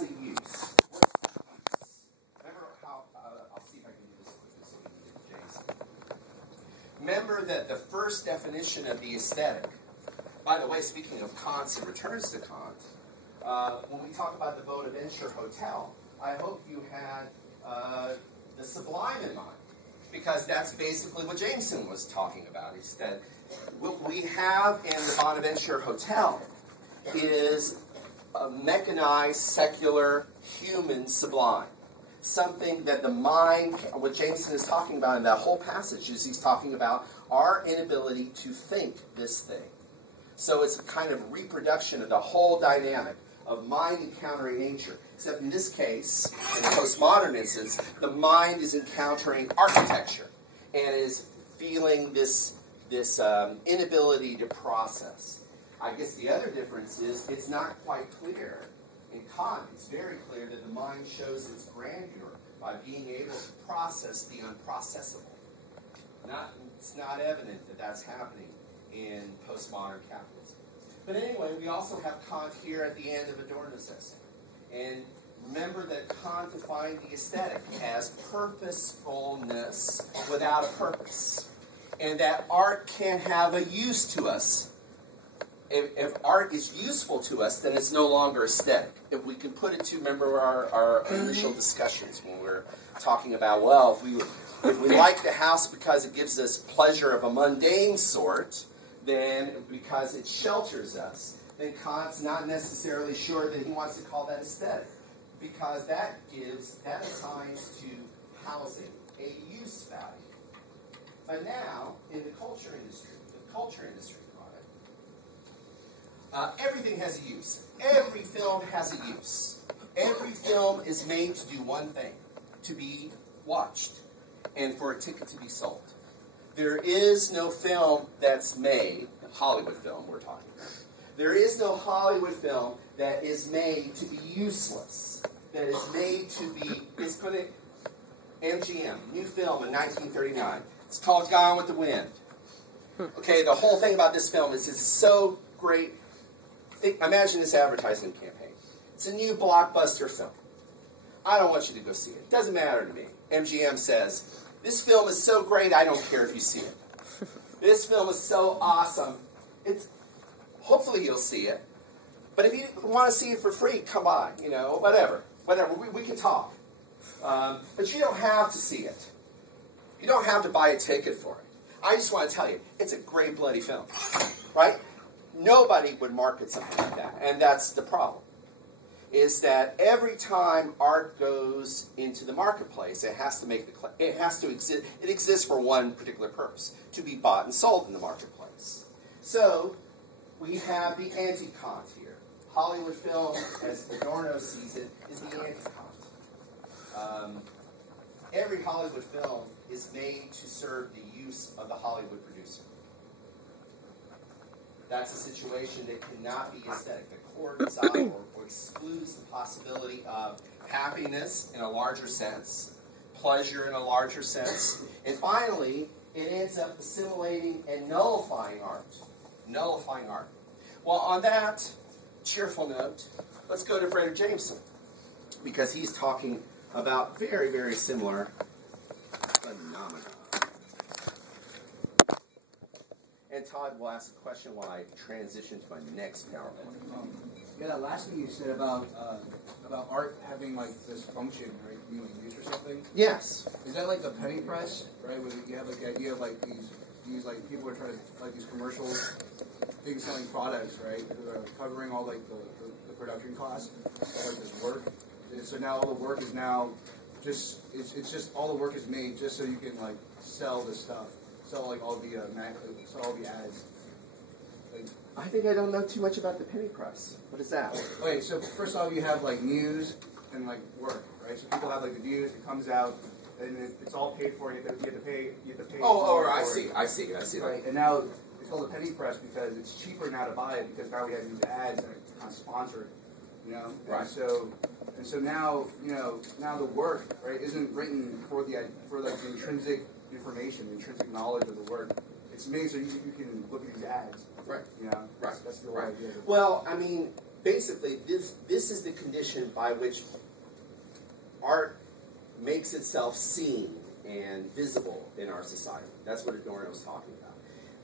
has a use. What's the use? Remember how, I'll see if I can do this quickly so we can get to Jason. Remember that the first definition of the aesthetic, by the way, speaking of Kant's and returns to Kant, when we talk about the Bonaventure Hotel, I hope you had the sublime in mind, because that's basically what Jameson was talking about. He said, what we have in the Bonaventure Hotel is a mechanized, secular, human sublime. Something that the mind, what Jameson is talking about in that whole passage is he's talking about our inability to think this thing. So it's a kind of reproduction of the whole dynamic of mind encountering nature. Except in this case, in the postmodern instance, the mind is encountering architecture and is feeling this inability to process. I guess the other difference is it's not quite clear. In Kant, it's very clear that the mind shows its grandeur by being able to process the unprocessable. It's not evident that that's happening in postmodern capitalism. But anyway, we also have Kant here at the end of Adorno's essay. And remember that Kant defined the aesthetic as purposefulness without a purpose. And that art can have a use to us. If art is useful to us, then it's no longer aesthetic. If we can put it to, remember our initial discussions when we were talking about, well, if we like the house because it gives us pleasure of a mundane sort, then because it shelters us, then Kant's not necessarily sure that he wants to call that aesthetic, because that assigns to housing a use value. But now, in the culture industry product, everything has a use. Every film has a use. Every film is made to do one thing, to be watched, and for a ticket to be sold. There is no film that's made, Hollywood film we're talking about, there is no Hollywood film that is made to be useless, that is made to be, it's going to, MGM, new film in 1939. It's called Gone with the Wind. Okay, the whole thing about this film is it's so great. Imagine this advertising campaign. It's a new blockbuster film. I don't want you to go see it. It doesn't matter to me. MGM says, this film is so great, I don't care if you see it. This film is so awesome. Hopefully you'll see it. But if you want to see it for free, come by. Whatever. We can talk. But you don't have to see it. You don't have to buy a ticket for it. I just want to tell you, it's a great bloody film. Right? Nobody would market something like that. And that's the problem. Is that every time art goes into the marketplace, it has to exist. It exists for one particular purpose, to be bought and sold in the marketplace. So we have the anti-Kant here. Hollywood film, as Adorno sees it, is the anti-Kant. Every Hollywood film is made to serve the use of the Hollywood producer. That's a situation that cannot be aesthetic, that cords out or excludes the possibility of happiness in a larger sense, pleasure in a larger sense, and finally, it ends up assimilating and nullifying art. Nullifying art. Well, on that cheerful note, let's go to Frederick Jameson, because he's talking about very, very similar phenomena. And Todd will ask a question while I transition to my next PowerPoint. Yeah, that last thing you said about art having like this function, right? Being used or something. Yes. Is that like the penny press, right? Where you have like the idea of like these like people are trying to like these commercials, big selling products, right? That are covering all like the production costs of like this work. And so now all the work is now just it's just all the work is made just so you can like sell the stuff. Sell like all the ads. Like, I think I don't know too much about the penny press. What is that? Okay, so first off, you have like news and like work, right? So people have like the news, it comes out, and it's all paid for. You have to pay. I see. Right, and now it's called a penny press because it's cheaper now to buy it because now we have these ads that are kind of sponsored, Right. And so now now the work, right, isn't written for the intrinsic information, the intrinsic knowledge of the work. It's made so you can look at these ads. Right. That's the whole idea. Well, I mean, basically, this is the condition by which art makes itself seen and visible in our society. That's what Adorno was talking about.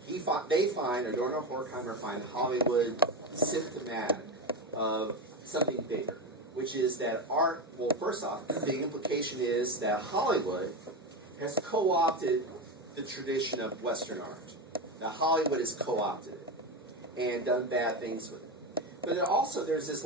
Adorno and Horkheimer find Hollywood symptomatic of something bigger, which is that art, well, first off, the implication is that Hollywood has co-opted the tradition of Western art. Now, Hollywood has co-opted it and done bad things with it. But then also there's this